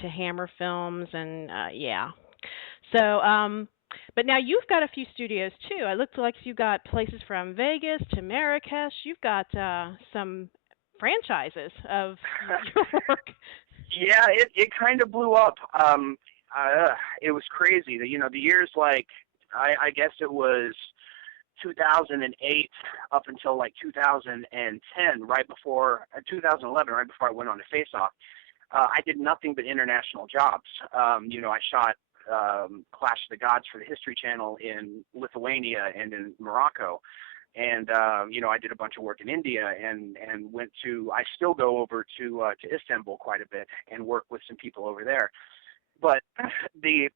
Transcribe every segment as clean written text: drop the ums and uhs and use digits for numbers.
to Hammer Films, and yeah. So, but now you've got a few studios too. It looks like you've got places from Vegas to Marrakesh. You've got some franchises of your work. Yeah, it kind of blew up. It was crazy. The years like I guess it was 2008 up until like 2010, right before 2011, right before I went on to Face Off. I did nothing but international jobs. I shot Clash of the Gods for the History Channel in Lithuania and in Morocco. And I did a bunch of work in India and went to. I still go over to Istanbul quite a bit and work with some people over there. But we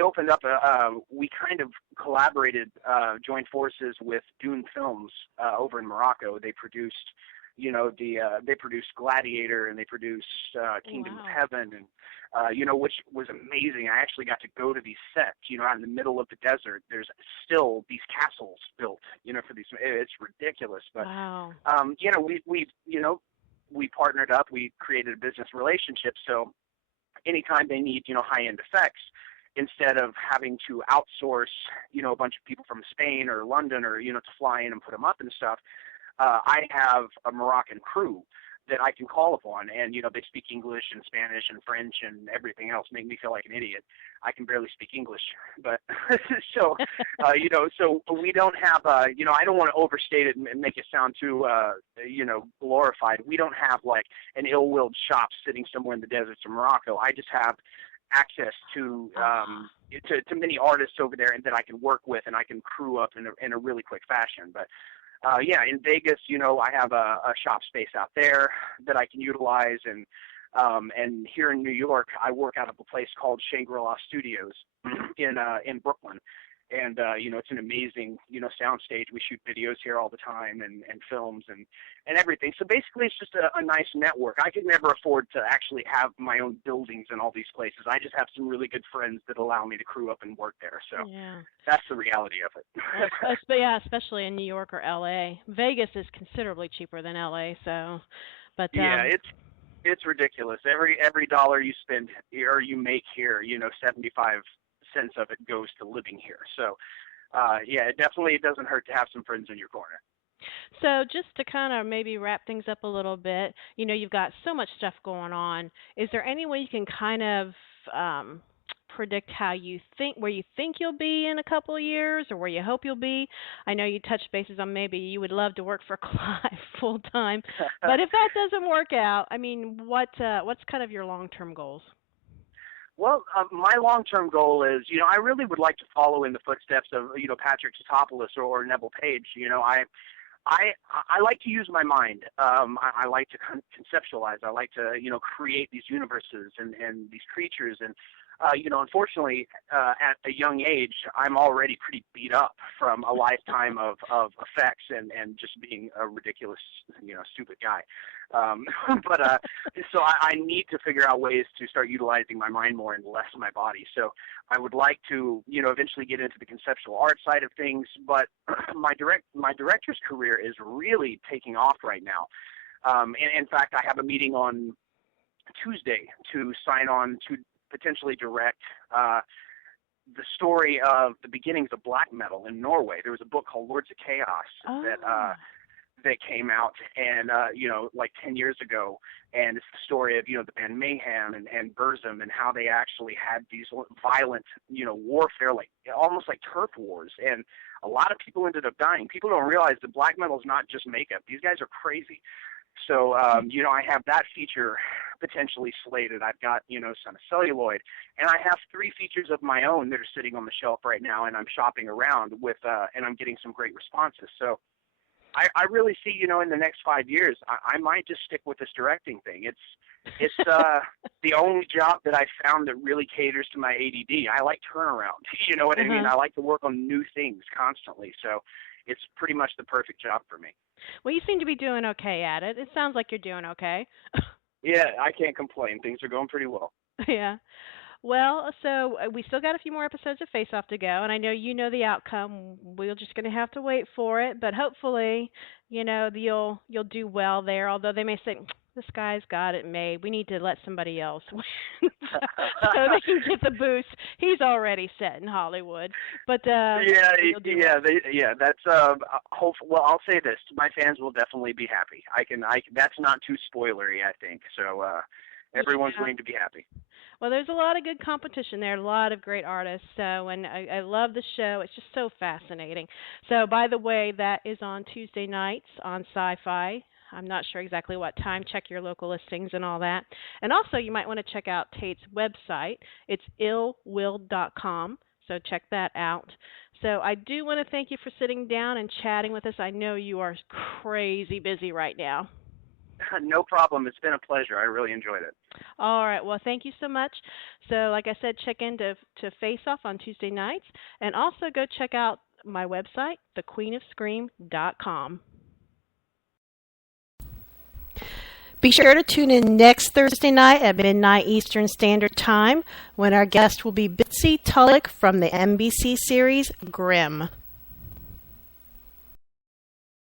opened up we kind of collaborated, joined forces with Dune Films over in Morocco. They produced, they produced Gladiator, and they produced Kingdom of Heaven, and which was amazing. I actually got to go to these sets, out in the middle of the desert. There's still these castles built, for these. It's ridiculous, but Wow. we partnered up. We created a business relationship, so anytime they need, high-end effects, instead of having to outsource, a bunch of people from Spain or London or, to fly in and put them up and stuff, I have a Moroccan crew that I can call upon, and, they speak English and Spanish and French and everything else, make me feel like an idiot. I can barely speak English, but so, so we don't have, I don't want to overstate it and make it sound too, glorified. We don't have like an ill-willed shop sitting somewhere in the deserts of Morocco. I just have access to many artists over there, and that I can work with, and I can crew up in a really quick fashion. But in Vegas, I have a shop space out there that I can utilize, and here in New York, I work out of a place called Shangri-La Studios in Brooklyn. And, it's an amazing, soundstage. We shoot videos here all the time and films and everything. So basically it's just a nice network. I could never afford to actually have my own buildings in all these places. I just have some really good friends that allow me to crew up and work there. So that's the reality of it. Yeah, especially in New York or LA. Vegas is considerably cheaper than LA, so, but it's ridiculous. Every dollar you spend or you make here, 75 cents of it goes to living here. So, it definitely doesn't hurt to have some friends in your corner. So just to kind of maybe wrap things up a little bit, you've got so much stuff going on. Is there any way you can kind of predict where you think you'll be in a couple of years, or where you hope you'll be? I know you touched bases on maybe you would love to work for Clive full time, but if that doesn't work out, I mean, what's kind of your long-term goals? Well, my long-term goal is, I really would like to follow in the footsteps of, Patrick Tatopoulos or Neville Page. I like to use my mind. I like to conceptualize. I like to, create these universes and these creatures. And, unfortunately, at a young age, I'm already pretty beat up from a lifetime of effects and just being a ridiculous, stupid guy. So I need to figure out ways to start utilizing my mind more and less my body. So I would like to, eventually get into the conceptual art side of things. But my director's career is really taking off right now. And in fact, I have a meeting on Tuesday to sign on to potentially direct the story of the beginnings of black metal in Norway. There was a book called Lords of Chaos that came out, and like 10 years ago, and it's the story of the band Mayhem and Burzum, and how they actually had these violent warfare, like almost like turf wars, and a lot of people ended up dying. People don't realize that black metal is not just makeup. These guys are crazy. So, I have that feature potentially slated. I've got, Son of Celluloid, and I have 3 features of my own that are sitting on the shelf right now, and I'm shopping around with, and I'm getting some great responses. So I really see, in the next 5 years, I might just stick with this directing thing. It's the only job that I found that really caters to my ADD. I like turnaround. You know what I mean? I like to work on new things constantly. So it's pretty much the perfect job for me. Well, you seem to be doing okay at it. It sounds like you're doing okay. Yeah, I can't complain. Things are going pretty well. Yeah. Well, so we still got a few more episodes of Face Off to go, and I know you know the outcome. We're just going to have to wait for it, but hopefully, you'll do well there. Although they may say, this guy's got it made. We need to let somebody else win so they can get the boost. He's already set in Hollywood, but That's hope. Well, I'll say this: my fans will definitely be happy. That's not too spoilery, I think. So everyone's going to be happy. Well, there's a lot of good competition there, a lot of great artists. So, and I love the show. It's just so fascinating. So, by the way, that is on Tuesday nights on Sci-Fi. I'm not sure exactly what time. Check your local listings and all that. And also, you might want to check out Tate's website. It's illwill.com. So check that out. So I do want to thank you for sitting down and chatting with us. I know you are crazy busy right now. No problem. It's been a pleasure. I really enjoyed it. All right. Well, thank you so much. So, like I said, check in to Face Off on Tuesday nights. And also go check out my website, thequeenofscream.com. Be sure to tune in next Thursday night at midnight Eastern Standard Time when our guest will be Bitsy Tulloch from the NBC series Grimm.